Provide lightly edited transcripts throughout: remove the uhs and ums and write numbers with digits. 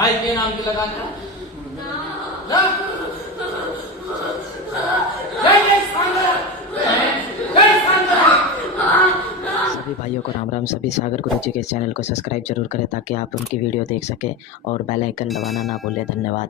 माई के नाम की लगा क्या सभी भाइयों को राम राम। सभी सागर गुरुजी के चैनल को सब्सक्राइब जरूर करें ताकि आप उनकी वीडियो देख सकें और बेल आइकन दबाना ना भूलें। धन्यवाद।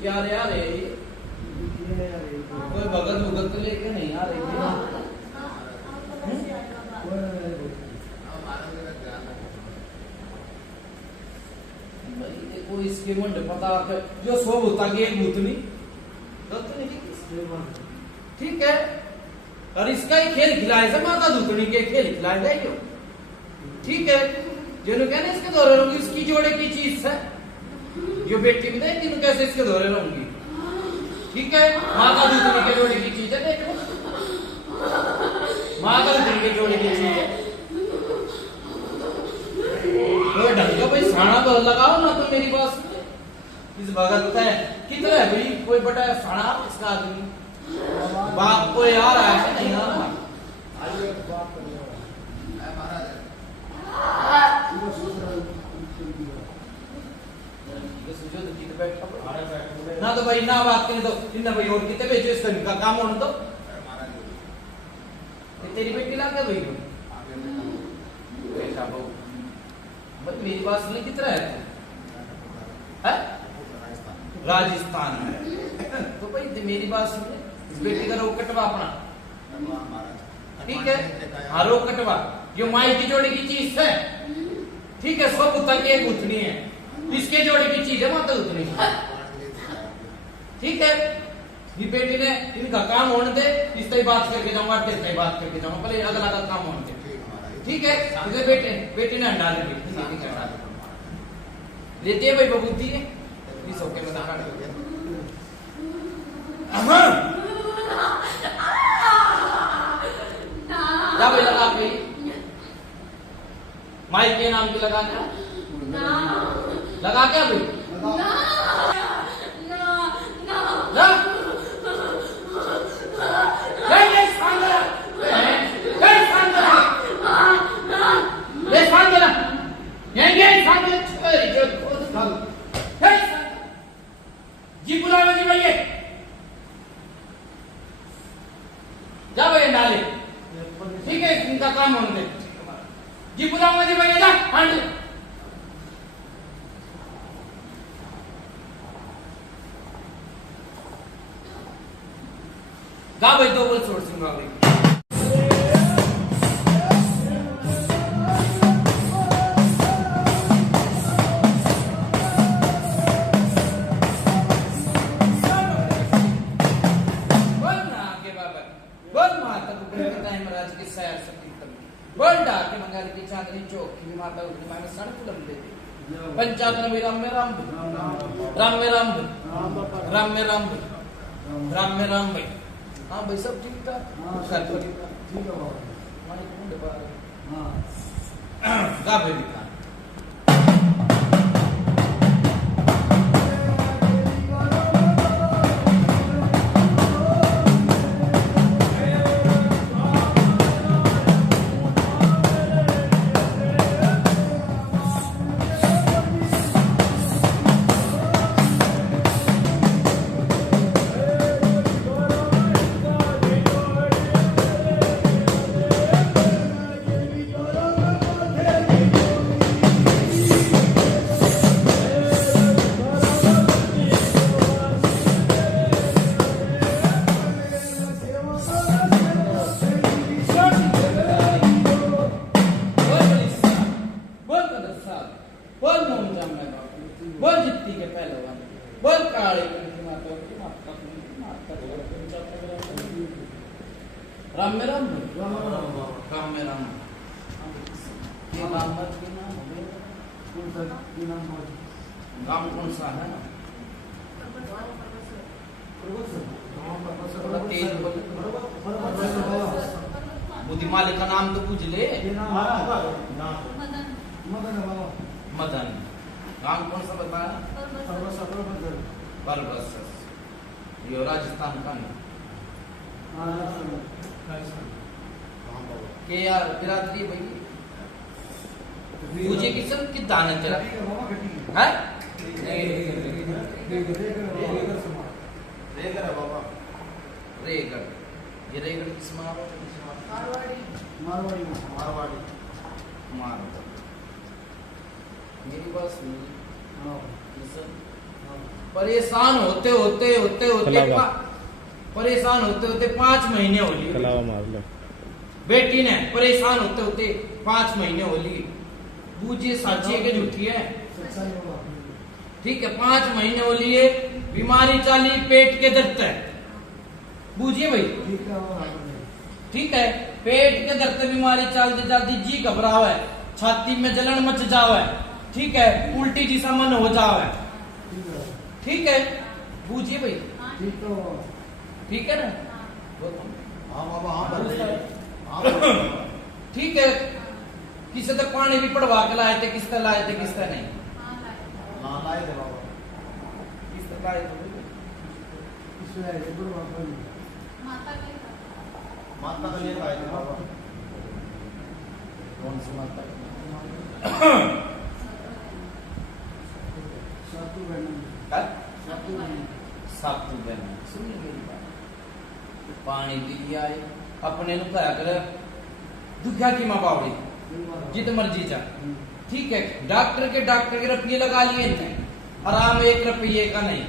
क्या रे यार कोई भगत भगत तो लेके नहीं आ रही भाई देखो इसके मुंड पता जो सो होता कि एक भूतनी ठीक है और इसका ही खेल खिलाए से माता दूतनी के खेल खिलाए जाए ठीक है जो कहने इसके दौरे रहूंगी इसकी जोड़े की चीज है जो बेटी भी देगी तो कैसे इसके दौरे रहूंगी ठीक है माता दूतनी के जोड़े की चीज है देखो माता दूतनी के जोड़े की चीज है तो ढंग का भाई साना तो लगाओ ना तो मेरी बात इस भगत है कितना है भाई कोई बड़ा साना इसका आदमी बाप को यार ऐसे नहीं आ रहा ना तो भाई ना बात करें तो इन्ना भाई और कितने बेचे इस का काम होने तो तेरी बेटी ला क्या भाई भाई मेरी बात सुनने कितना है राजस्थान में तो भाई मेरी बात सुनिए इस बेटी का रोक कटवा अपना ठीक है हाँ रोक कटवा जो माई की जोड़ी की चीज है ठीक है सब उतना की एक उतनी है इसके जोड़े की चीज है माता उतनी ठीक है ये बेटी ने इनका काम होने दे इस तरह बात करके जाऊंगा फिर तरह बात करके जाऊंगा पहले अगला का काम होने दे ठीक है इसे बेटे ने अंडा लेती है भाई बबूती है इस ओके में जा भाई लगा भाई माई के नाम की लगा क्या लगा क्या भाई जी बुलावे जी भैया जा भैया डाले ठीक है इनका काम होने दे जी बुलाऊंगा जी भैया जा हांड गा भाई दो बोल छोड़ दूंगा भाई बोल डाके मंगाल की चांदनी चौक की माता उतनी माने सड़क लंबे थी पंचानन में राम में राम राम में राम राम में राम राम में राम भाई हाँ भाई सब ठीक था घर पर ठीक है हमारे कौन दबा हाँ गा भाई लिखा बोल जित्ती के पहलवान बोल काले की माता की माता राम में राम राम में राम ये नाम मत के नाम गांव कौन सा है थोड़ा तेज बोल बुद्धिमाली का नाम तो पूछ ले मदन गांव कौन सा बताया बरबस ये राजस्थान का नहीं के यार बिरादरी भाई मुझे किस्म की दान चला है रेगड़ बाबा रेगड़ ये रेगड़ किस मारवाड़ी मारवाड़ी मेरी बात सुनिए परेशान होते होते 5 महीने हो लिए बेटी ने परेशान होते होते 5 महीने हो लिए बूझे साची है कि झूठी है ठीक है 5 महीने हो लिए बीमारी चाली पेट के दर्द है बूझिए भाई ठीक है पेट के दर्द बीमारी चलते चलती जी घबराव है छाती में जलन मच जाओ है ठीक है उल्टी जैसा मन हो जाओ है ठीक है बूझिए भाई ठीक है ना ठीक है किसी तक पानी भी पड़वा के लाए थे किस तरह लाए थे किस तरह नहीं किस तरह लाए थे माता के लिए लाए थे बाबा कौन सी माता सातू बहन सुनिए मेरी बात पानी पी लिया है अपने नु करा कर दुखिया की मां बावड़ी जित मर्जी जा ठीक है डॉक्टर के रुपये लगा लिए इनने आराम 1 रुपये का नहीं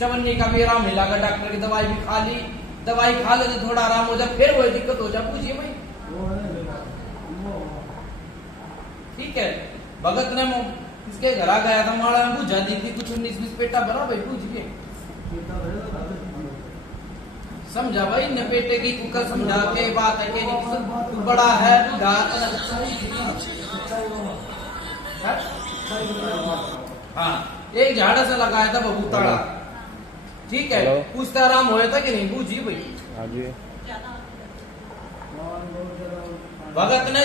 चवन्नी का भी आराम नहीं लगा डॉक्टर की दवाई भी खा ली दवाई खा ले तो थोड़ा आराम हो जाए फिर वही दिक्कत हो जाए पूछिए भाई ठीक है भगत ने इसके घर आ गया था माड़ा बुझा दी थी कुछ 19-20 पेटा भरा भाई पूछ के समझा भाई न पेटे की कुकर समझा के बात है कि तू बड़ा है हाँ एक झाड़ा से लगाया था बबूताड़ा ठीक है पूछता आराम होया था कि नहीं पूछिए भाई भगत ने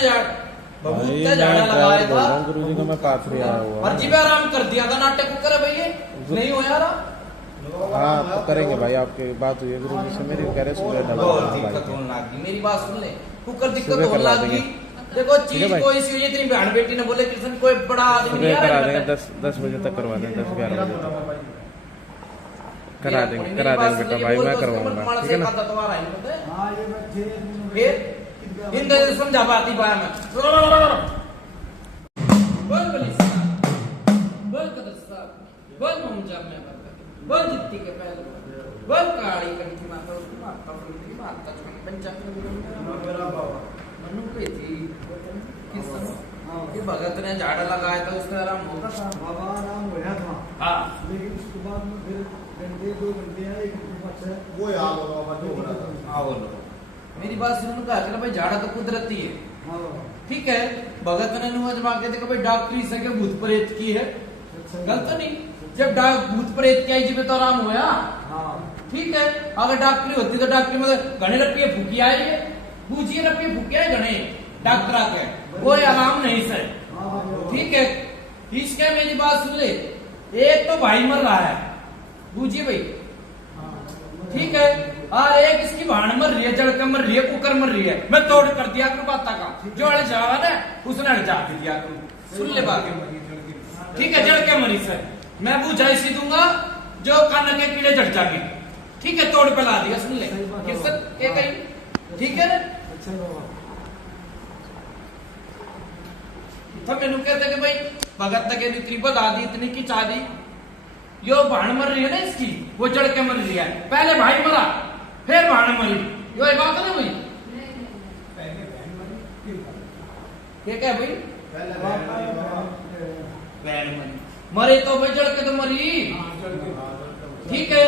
बबूता झाड़ा लगाया था गुरुजी को मैं पाथरी आया हुआ फर्जी पे आराम कर दिया था नाटक कुकर है भैया नहीं हो यार हाँ तो करेंगे भाई आपकी बात हुई है गुरुजी से मेरी कह रहे सुबह दिक्कत होने लगी मेरी बात सुन ले कुकर दिक्कत होने लगी देखो चीज कोई सी हुई इतनी बहन बेटी ने बोले किसी कोई बड़ा आदमी नहीं करा देंगे 10 बजे तक करवा देंगे 10-11 बजे तक करा देंगे बेटा भाई मैं करवाऊंगा ठीक है ना फिर इन समझा पाती पाया मैं बोल बोल मुझा मैं बोल जित्ती के पहले बोल काली कंठी माता की माता मनु पे थी किस ये भगत ने झाड़ा लगाया था उसका आराम होता था बाबा आराम होया था हाँ लेकिन उसके बाद में फिर घंटे 2 घंटे है एक वो याद होगा हाँ बोलो मेरी बात सुनो कहा चला भाई झाड़ा तो कुदरती है ठीक है, भगत ने जमा के देखो भाई डॉक्टरी से के भूत प्रेत की है, गलत नहीं। जब भूत प्रेत की आई जी तो आराम होया। ठीक है, अगर डॉक्टरी होती तो डॉक्टरी में घने रुपये फूकी आए, बूझिए रुपये फूके आए घने डॉक्टर आके, कोई आराम नहीं सर। ठीक है, इसके मेरी बात सुन ले, एक तो भाई मर रहा है, बूझिए भाई। ठीक है, और एक इसकी भाण मर रही है, जड़कर मर रही है, कुकर मर रही है। मैं तोड़ कर दिया करूं बात का, जो अड़ जावा ना उसने अड़ जा दिया करूं। सुन ले बात, ठीक है, जड़ के मरी सर, मैं बूझा इसी दूंगा जो कान के कीड़े जड़ जाएंगे। ठीक है, तोड़ पे ला दिया, सुन ले सर क्या कही। ठीक है ना, तो मैंने कहते कि भाई भगत तक इतनी बता दी, इतनी की चाह दी, यो भाण मर रही है ना इसकी, वो जड़ के मर रही है। पहले भाई मरा फिर भाण मरी, यो बात है भाई। क्या भाई, बहन मरी, मरे तो भाई जड़ के तो मरी। ठीक है,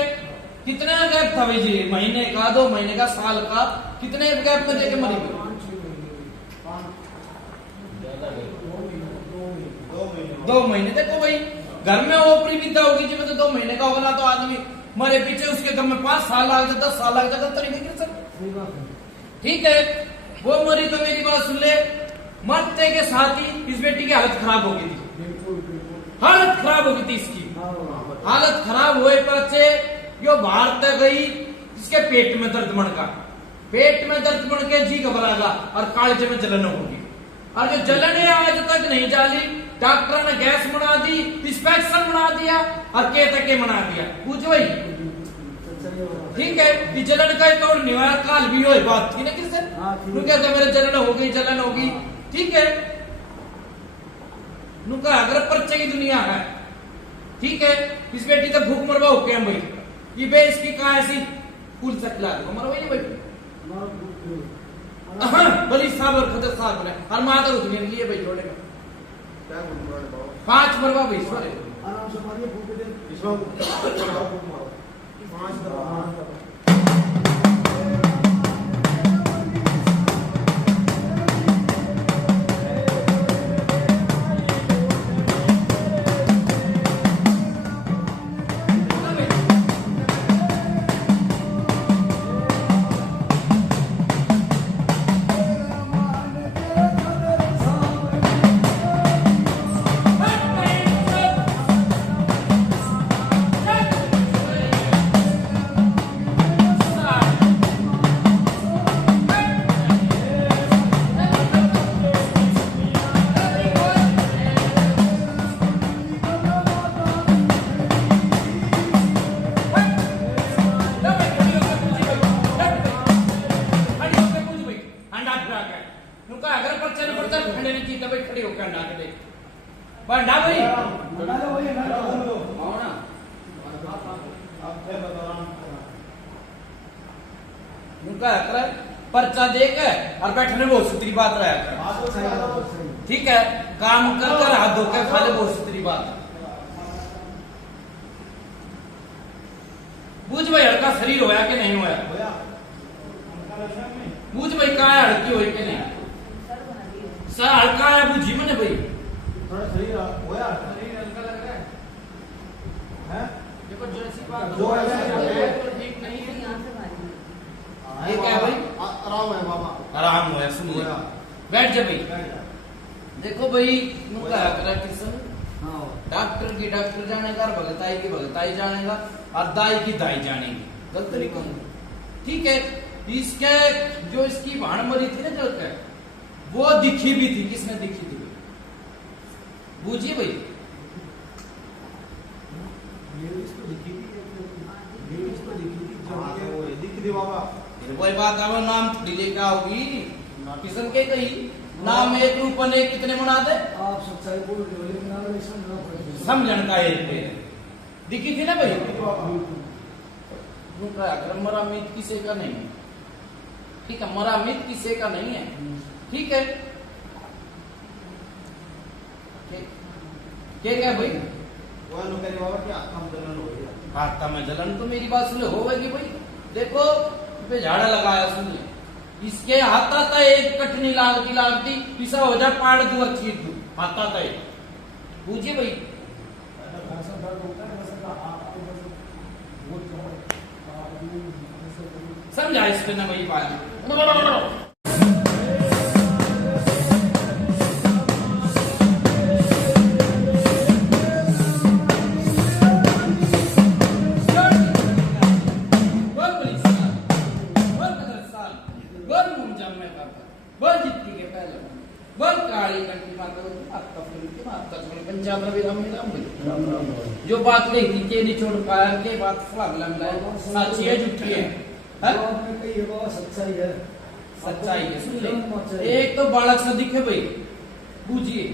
कितना गैप था भाई जी, महीने का, 2 महीने का, साल का, कितने गैप में देके मरी? 2 महीने। देखो भाई घर में ओपरी विद्या होगी जी, तो 2 महीने का होगा तो आदमी मरे पीछे उसके घर में 5 साल लग जाए, 10 साल लग जाए, तरीके सर। ठीक है, वो मरी तो मेरी बात सुन ले, मरते के साथ ही इस बेटी की हालत खराब हो गई थी। हालत खराब हो गई थी इसकी, हालत खराब हुए पर से यो बाहर तक गई, इसके पेट में दर्द बनका, पेट में दर्द बन के जी घबरागा और कालजे में जलन होगी। और जो जलन है आज तक नहीं जाली, डॉक्टर ने गैस बना दी, इंस्पेक्शन बना दिया और के बना दिया, पूछ भाई। ठीक है, ये जलन का तो निवारण काल भी हो बात थी ना कि सर, कहते मेरे जलन होगी। ठीक है, नुका अगर पर्चे की दुनिया है। ठीक है, इस बेटी तो भूख मरवा हो गया भाई, ये बे इसकी कहा ऐसी फूल सकला दो मरवाई भाई। बली साहब और खतर साहब ने और माता उठने लिए भाई जोड़े का 5 मरवा भाई सॉरी आराम से मारिए भूख दे इसमें 5 दबा। पर्चा देकर और बैठने बहुत सुतरी बात रहा। ठीक है, काम कर कर हाथ धोकर खा ले, बहुत सुतरी बात। पूछ भाई हड़का शरीर होया कि नहीं होया, पूछ भाई कहा है हड़की हुई कि नहीं, सर हड़का है पूछी मैंने भाई, थोड़ा शरीर होया, शरीर हल्का लग रहा है देखो जैसी बात जो है ठीक नहीं है। ये क्या भाई, आराम है बाबा, आराम हुआ, सुन लिया, बैठ जा भाई। देखो भाई मुका करा किसन, डॉक्टर की डॉक्टर जानेगा, भगताई की भगताई जानेगा और दाई की दाई जानेगी, गलत नहीं कहूंगा। ठीक है, इसके जो इसकी भाण मरी थी ना जलकर, वो दिखी भी थी, किसने दिखी थी बूझिए भाई। दिखी थी बाबा, कोई बात है, नाम थोड़ी लेकर होगी, किसन के कही नाम एक रूप ने कितने बना दे, आप सच्चाई बोल रहे हो लेकिन आप नहीं समझ रहे, समझन का एक दिखी थी ना भाई। मरा मीत किसी का नहीं है, ठीक है, मरा मीत किसी का नहीं है। ठीक है, क्या भाई, हाथा में जलन तो मेरी बात सुन होगी भाई। देखो पे झाड़ा लगाया, सुन ले, इसके हाथा था एक कठनी लागती पिसा हो जाए पाड़ दू अच्छी दू हाथा था पूछिए भाई समझा इसके ना वही बात जो बात कही थी के नहीं छोड़ पाया के बात अगला मिलाए सच्ची है झूठी है सच्चाई है सुन ले एक तो बालक सा दिखे भाई बूझिए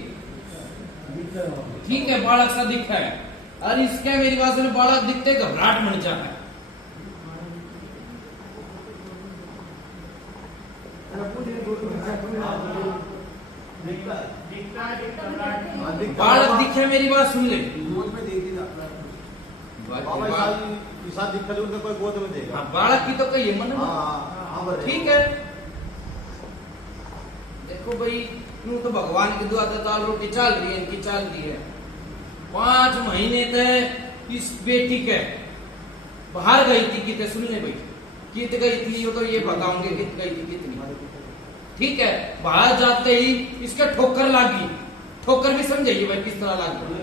ठीक है बालक सा दिखा है और इसके मेरी बात में बालक दिखते घबराहट बन जाता है बालक दिखे मेरी बात सुन ले कोई गोद में देगा बालक की तो कही मन ठीक है देखो भाई यूं तो भगवान की दुआ से दाल रोटी चल रही है इनकी चल रही है 5 महीने तक इस बेटी के बाहर गई थी कितने सुन ले भाई कित गई थी वो तो ये बताऊंगे कित गई थी कितनी ठीक है बाहर जाते ही इसके ठोकर लगी ठोकर भी समझाइए भाई किस तरह लगी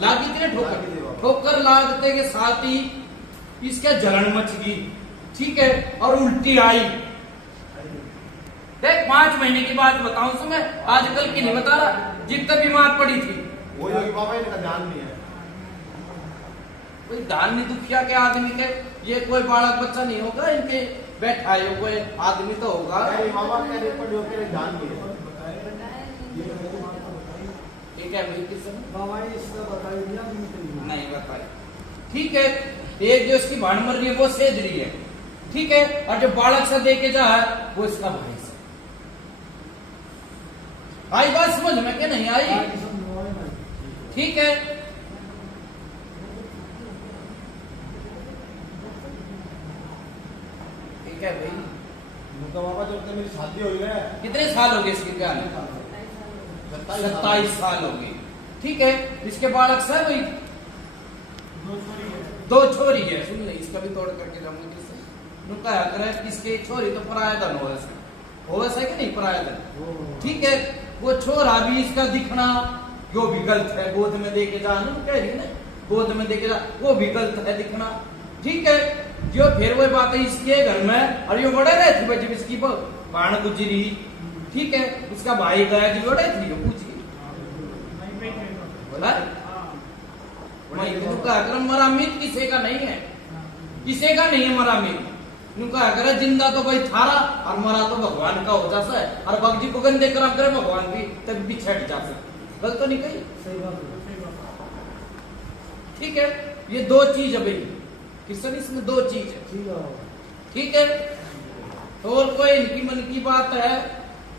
लागी थी ठोकर ठोकर लागते के साथ ही इसके जलन मच गई ठीक है और उल्टी आई देख 5 महीने की बात बताऊं तुम्हें आजकल की नहीं बता रहा जितना बीमार पड़ी थी वो बाबा इनका ध्यान नहीं है कोई दान नहीं दुखिया के आदमी के ये कोई बालक बच्चा नहीं होगा इनके बैठा है कोई आदमी तो होगा ठीक है नहीं बताई ठीक है एक जो इसकी भाड़ मर रही है वो सेज रही है ठीक है और जो बालक सा दे के जा है वो इसका भाई से आई बात समझ में क्या नहीं आई ठीक है क्या भाई तो बाबा जब तक मेरी शादी हो गई कितने साल हो गए इसके प्यार 27 साल हो गए ठीक है इसके बालक सर भाई 2 छोरी है सुन ले इसका भी तोड़ करके जाऊंगा किससे नुका करे इसके छोरी तो पराया धन हो वैसा कि नहीं पराया धन ठीक है वो छोरा भी इसका दिखना जो भी गलत है गोद में देके जाना कह रही ना गोद में देके जा वो भी गलत है दिखना ठीक है जो फिर वही बात है इसके घर में और ये बड़े रहे थे जब इसकी बाण गुजरी ठीक है उसका भाई गया जो बड़े थी पूछिए बोला मरा मीट किसी का नहीं है किसी का नहीं है मरा मीट करे जिंदा तो भाई थारा और मरा तो भगवान का हो जाता है और भक्ति को गंदे करा करे भगवान भी तब भी छट जाता है गलत तो नहीं कही ठीक है ये 2 चीज है भाई किशन इसमें 2 चीज है ठीक है तो और कोई इनकी मन की बात है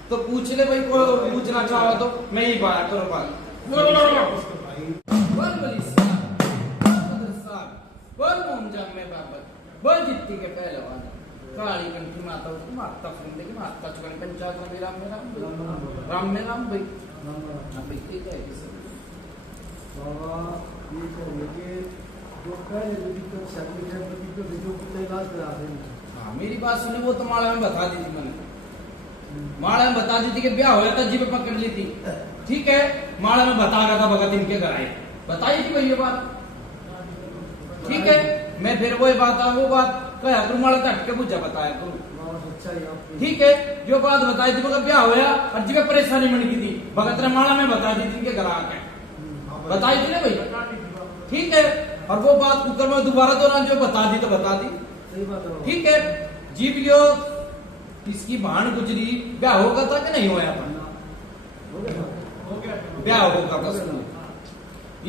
तो पूछ ले भाई कोई पूछना चाहो तो मैं ही बात करो बात बोल मोमजा में बाबा बोल जितनी के पहलवान काली कंठी माता माता फरिंदे की माता चुकन पंचायत में राम में राम भाई भाई ठीक है बाबा ये चाहिए जो पहले हाँ मेरी बात सुने वो तो माला में बता दी थी मैंने माला में बता दी थी कि ब्याह होया था जीप पकड़ ली थी ठीक है माला में बता रहा था भगत इनके घर आए बताई थी भाई ये बात ठीक है मैं फिर वही बात वो बात कहा करूँ माला तट के बुझा बताया करूँ ठीक है जो बात बताई थी मगर ब्याह होया और जीप परेशानी बन गई थी भगत ने माला में बता दी थी इनके घर आके बताई थी ना भाई ठीक है और वो बात कुकर में दोबारा दौरान जो बता दी तो बता दी ठीक है जीव जो इसकी भाण गुजरी ब्याह होगा था कि नहीं होया ब्याह होगा था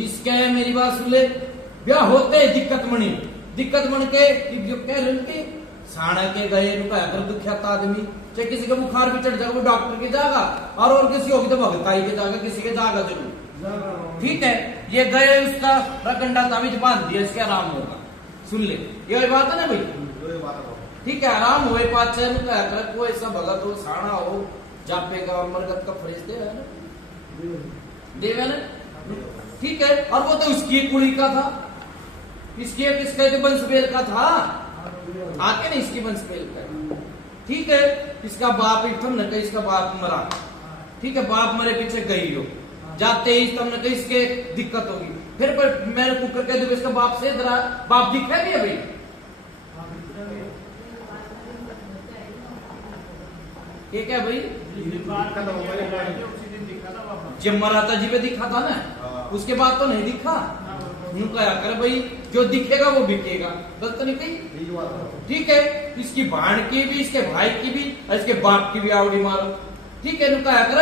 इसके मेरी बात सुन ले ब्याह होते दिक्कत बन के जो कह रहे साड़ा के गए दुखियात आदमी चाहे किसी का बुखार भी चढ़ जाएगा वो डॉक्टर के जाएगा और किसी होगी तो भगताई के जाएगा किसी के जाएगा जरूर ठीक है ये गए उसका रकंडा ताबीज बांध दिया, इसके आराम होगा। सुन ले, ये बात है ना भाई, ठीक है, आराम होए पाचन का कोई ऐसा भगत हो, साणा हो, जापे का मरगत का फरिश्ते है ना, देवे ना, ठीक है। और वो तो उसकी कुड़ी का था, इसकी किसका तो बंसबेल का था, आके नहीं इसकी बंसबेल का, ठीक है। इसका बाप तुम न कही, इसका बाप मरा, ठीक है, बाप मरे पीछे गई हो, जाते ही तुमने कही इसके दिक्कत होगी, फिर मेरे कुकर कह दो इसका बाप से जरा बाप दिखा भी है भाई, ये क्या भाई, जब मरा था जी पे दिखा था ना, उसके बाद तो नहीं दिखा। यूं कहा कर भाई, जो दिखेगा वो बिकेगा, गलत नहीं कही, ठीक है। इसकी भाण की भी, इसके भाई की भी, और इसके बाप की भी आवड़ी मारो, ठीक है। यूं कहा कर,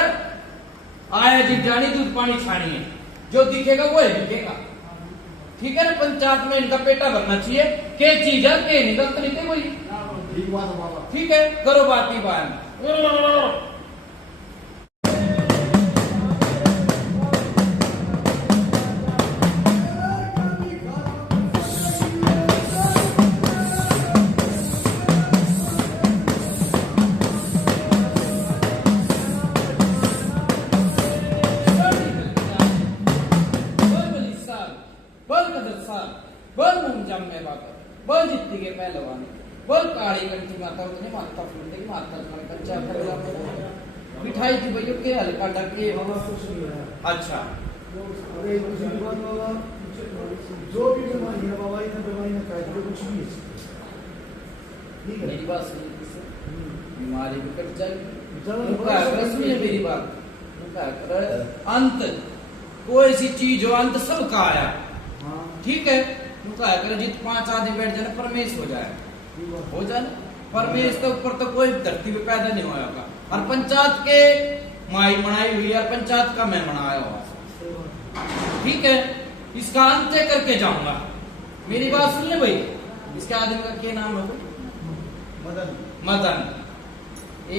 आया जी जानी दूध पानी छानी है, जो दिखेगा वो है बिकेगा, ठीक है ना। पंचायत में इनका पेटा भरना चाहिए, के चीज है के नहीं, गलत नहीं कोई, ठीक है। करो बात ही बात, बोल जितनी के पहलवान, बोल काली कंठी माता उतने माता फूलते की माता कच्चा कर मिठाई थी भैया के हल्का डके, अच्छा जो भी बीमारी है बाबा, इन्हें बीमारी में काय तो कुछ भी है, ठीक है। मेरी बात सुनिए, बीमारी भी कट जाएगी, मेरी बात, अंत कोई सी चीज हो, अंत सबका आया, ठीक है। जित 5 आदमी बैठ जाए परमेश हो जाए, परमेश के ऊपर तो कोई धरती पे पैदा नहीं होगा, और पंचायत के माई मनाई हुई है, पंचायत का मैं मनाया हुआ, ठीक है। इसका अंत करके जाऊंगा, मेरी बात सुन ले भाई। इसके आदमी का क्या नाम है? मदन। मदन।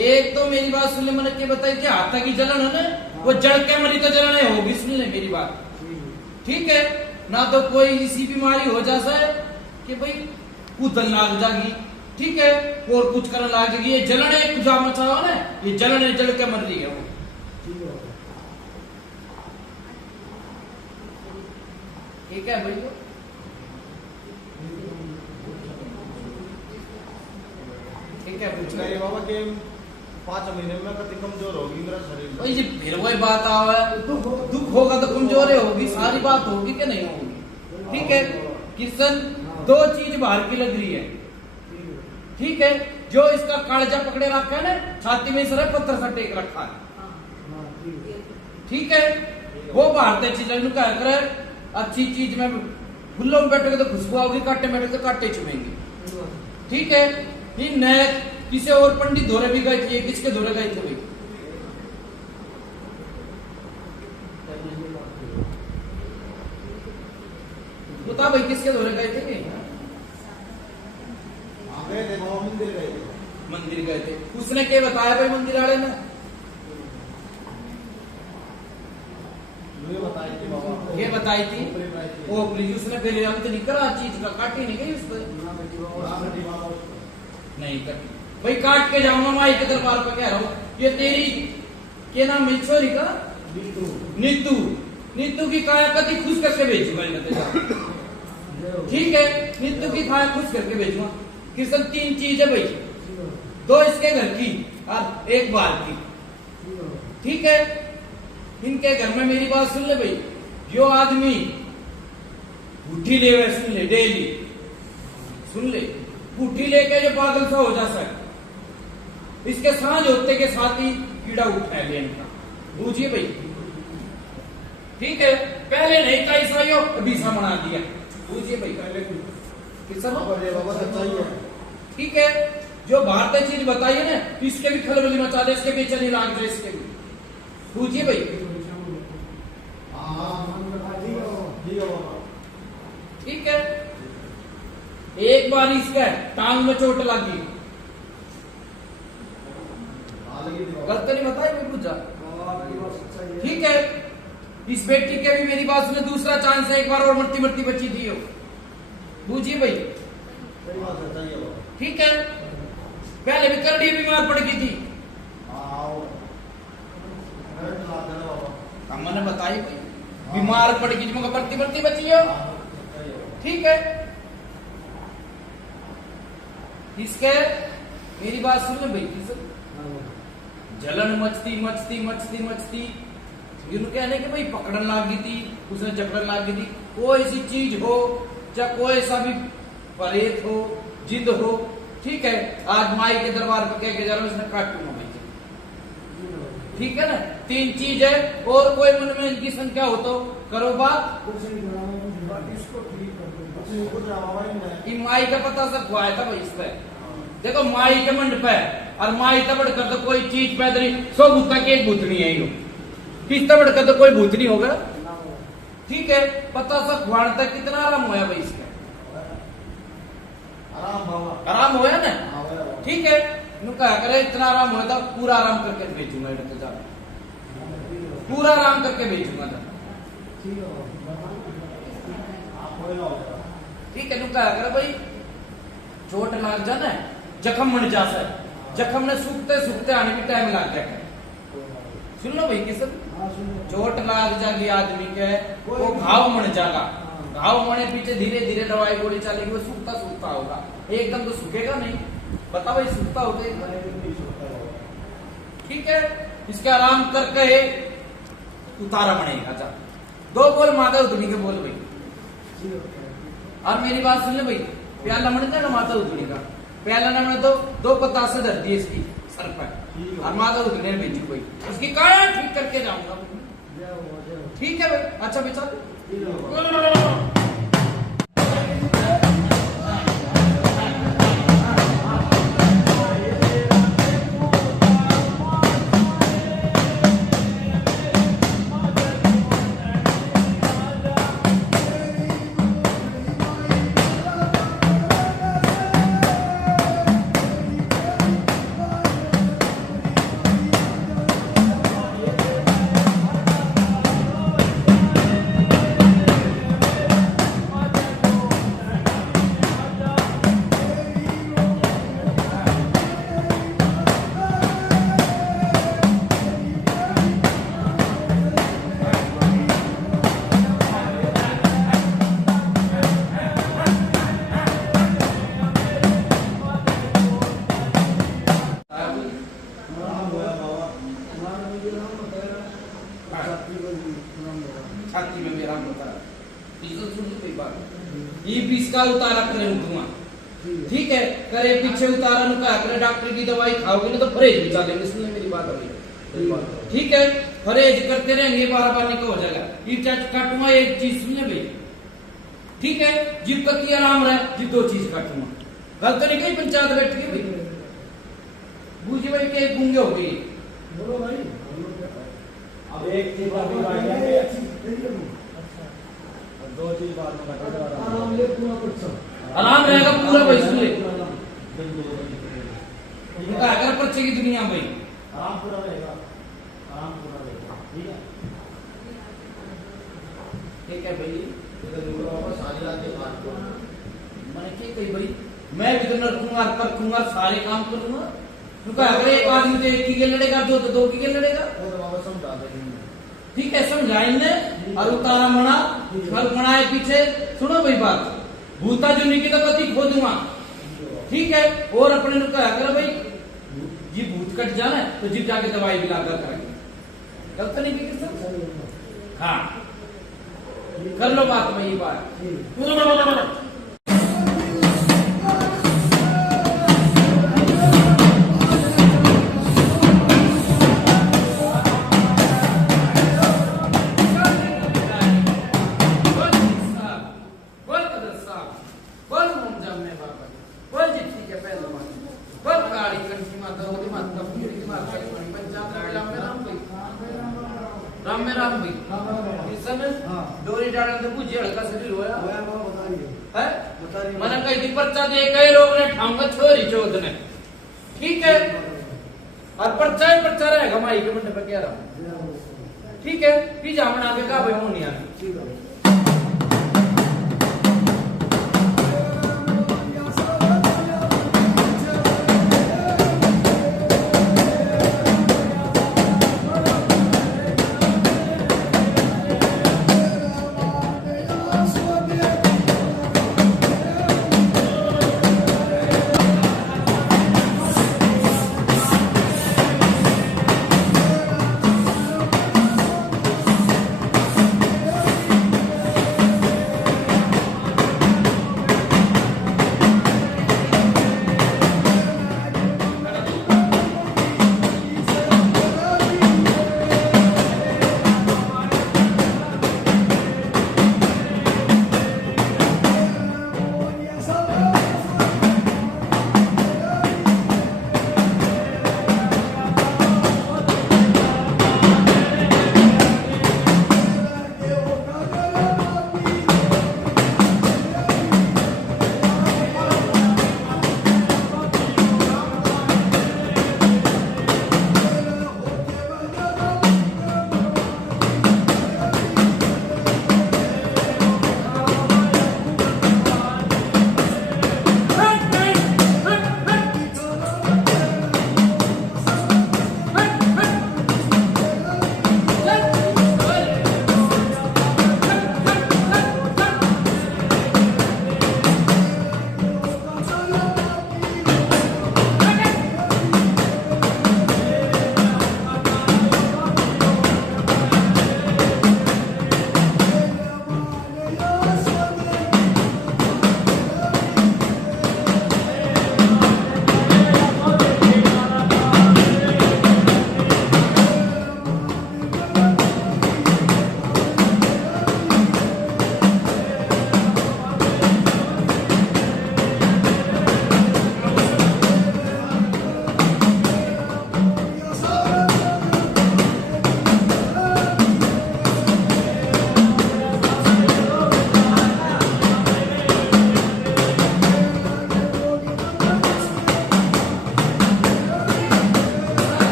एक तो मेरी बात सुन ले, मैंने क्या बताई कि हाथा की जलन है ना, वो जड़ के मरी तो जलन होगी, सुन ले मेरी बात, ठीक है ना। तो कोई ऐसी बीमारी हो जाए कि भाई कूदन लाग जाएगी, ठीक है, और कुछ करने लाग जाएगी, ये जलन है कुछ मचाओ ना, ये जलन है, जल के मर रही है वो, ठीक है भाई। ठीक है, पूछ रहे बाबा के 5 महीने में कति कमजोर होगी मेरा शरीर, तो ये फिर वही बात आवा, दुख होगा तो कमजोर होगी, सारी बात होगी कि नहीं होगी, ठीक है। किशन 2 चीज बाहर की लग रही है, ठीक है। जो इसका कालजा पकड़े रखा है ना, छाती में सर पत्थर सा टेक रखा है, ठीक है, वो बाहर से चीज क्या करे, अच्छी चीज में फुल्लों में बैठोगे तो खुशबू आओगी, कांटे में बैठोगे तो कांटे चुभेंगे, ठीक है। इन किसी और पंडित धोरे भी गए थे, किसके धोरे गए थे भाई? बता भाई, किसके धोरे गए थे? मंदिर गए थे। उसने क्या बताया भाई मंदिर वाले ने? ये बताई थी वो प्लीज, उसने फिर अंत नहीं करा चीज का, काटी नहीं गई उस पर, नहीं कटी भाई, काट के जाऊंगा माई के दरबार पर, कह रहा हूँ। ये तेरी क्या नाम है छोरी का? नीतू। नीतू की काया कति खुश करके भेजूंगा, ठीक है। नीतू की काया खुश करके भेजूंगा। किसन 3 चीज है भाई, 2 इसके घर की और 1 बाहर की, ठीक है। इनके घर में मेरी बात सुन ले भाई, जो आदमी बुद्धि ले, सुन ले डेली, सुन ले, बुद्धि लेके जो पागल सा हो जा सकता, इसके सांझ होते के साथ ही कीड़ा उठा है इनका, बूझिए भाई, ठीक है। पहले नहीं था ईसाइयों, अभी सा बना दिया, बूझिए भाई, पहले ठीक है। जो भारतीय चीज बताइए ना, इसके भी खलबली मचा दे, इसके बेचैनी लाग जाए, इसके भी, बूझिए भाई, ठीक है। एक बार इसका टांग में चोट लगी, गलत नहीं बताई, मैं पूछा, ठीक है। इस बेटी के भी मेरी बात सुने, दूसरा चांस है, एक बार और मरती मरती बची थी हो, बूझिए भाई। सही बात है, सही है वो। ठीक है, पहले भी करड़ी बीमार पड़ गई थी, मैंने बताई भाई, बीमार पड़ गई मगर मरती मरती बची हो। ठीक है, इसके मेरी बात सुन ले भाई, जलन मचती मचती मचती मचती इन्होंने कहने कि भाई पकड़न लाग गई थी, उसने जकड़न लाग गई थी, कोई सी चीज हो चाहे कोई सा भी परेत हो, जिद हो, ठीक है, आज माई के दरबार पर कह के जा रहा हूं, इसने काटूंगा भाई। ठीक है ना, 3 चीज है, और कोई मन में इनकी संख्या हो तो करो बात। इसको ठीक कर दो। माई का पता सब खुआया था भाई इस पे। देखो माई के मंड पे और माई तबड़ कर तो कोई चीज पैदरी 100 भूता की एक भूतनी है, किस तबड़ कर तो कोई भूतनी होगा। ठीक है, पता सब खुआने तक कितना आराम होया भाई इसका, आराम होया ना। ठीक है, नु कहा करे इतना आराम होया था, पूरा आराम करके भेजूंगा, तो जा पूरा आराम करके भेजूंगा। ठीक है, नु कहा करे भाई चोट लग जाना, जख्म बन जा सर, जख्म ने सूखते सूखते आने में टाइम लग जाए। सुन लो भाई किसन, चोट लाग जाएगी आदमी के, वो घाव मण जाएगा, घाव मणे पीछे धीरे धीरे दवाई गोली चलेगी, वो सूखता सूखता होगा, एकदम तो सूखेगा नहीं, बता भाई सूखता होगा एकदम। ठीक है, इसके आराम करके उतारा बनेगा। अच्छा 2 बोल माता उतनी के बोल भाई, और मेरी बात सुन ले भाई, प्याला मण जाएगा माता उतनी का, प्याला न मणे तो 2 पत्ता से धर दिए इसकी सर पर, और माता उतने भेजी कोई, उसकी काया ठीक करके जाऊंगा। ठीक है भाई, अच्छा बेचा छाती में मेरा होता ये भी इसका उतारा करे धुआं। ठीक है, करे पीछे उतारा नुका करे, डॉक्टर की दवाई खाओगे ना तो परहेज भी चलेंगे। सुनने मेरी बात अभी, ठीक है, परहेज करते रहेंगे, 12 बार निकल हो जाएगा। ये काटूंगा एक चीज सुनने भाई, ठीक है, जीव कति आराम रहे, जीव 2 चीज काटूंगा, गलत नहीं कही पंचायत बैठ गई भाई, बूझी भाई के गूंगे हो गई। बोलो भाई, अब एक चीज आराम ले पूरा कुछ आराम रहेगा पूरा भाई। सुन ले अगर पर्चे की दुनिया भाई, आराम पूरा रहेगा, आराम पूरा रहेगा। ठीक है, ठीक है भाई, सारी रात के बाद को मैंने क्या कही भाई, मैं भी तो नरकूंगा परखूंगा, सारे काम करूंगा। अगर एक आदमी तो 1 की लड़ेगा, 2 तो 2 की लड़ेगा। वो तो बाबा समझा देंगे। ठीक है, समझाएंगे और उतारा मना घर बनाए पीछे। सुनो भाई बात, भूता जुनी की तो कति खो दूंगा। ठीक है, और अपने ने कहा कर भाई जी भूत कट जाना है तो जीव जाके दवाई भी लाकर करेंगे, गलत नहीं की किसान। हाँ कर लो बात भाई, बात राम में राम भाई, इस समय डोरी डालने तो पूछे हल्का शरीर होया है, मैंने कही थी पर्चा दे कई लोग ने ठाऊंगा छोरी चौथ ने। ठीक है, और पर्चा ही पर्चा रहेगा माई के मंडप पे कह रहा हूँ। ठीक है पिज्जा बना के का भाई मुनिया ठीक है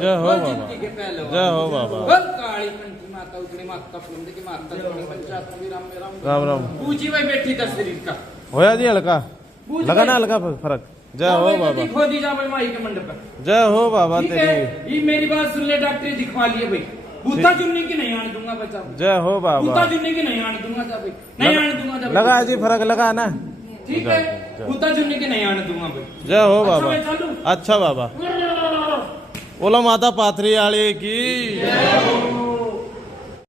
जय हो बाबा जय हो बाबा काली कंठी माता उतनी माता फुंद की माता पंचायत में राम राम राम पूजी भाई बैठी था शरीर का होया जी हल्का लगा ना हल्का फर्क जय हो बाबा खो दी जा भाई माई के मंडप पर जय हो बाबा ठीक तेरी है ये मेरी बात सुन ले डॉक्टर दिखवा लिए भाई बूता चुनने की नहीं आने दूंगा बच्चा जय हो बाबा बूता चुनने की नहीं आने दूंगा जा भाई नहीं आने दूंगा जा लगा जी फर्क लगा ना ठीक है बूता चुनने की नहीं आने दूंगा भाई जय हो अच्छा, बाबा मैं चलूं? अच्छा बाबा बोलो माता पाथरी वाली की जय हो।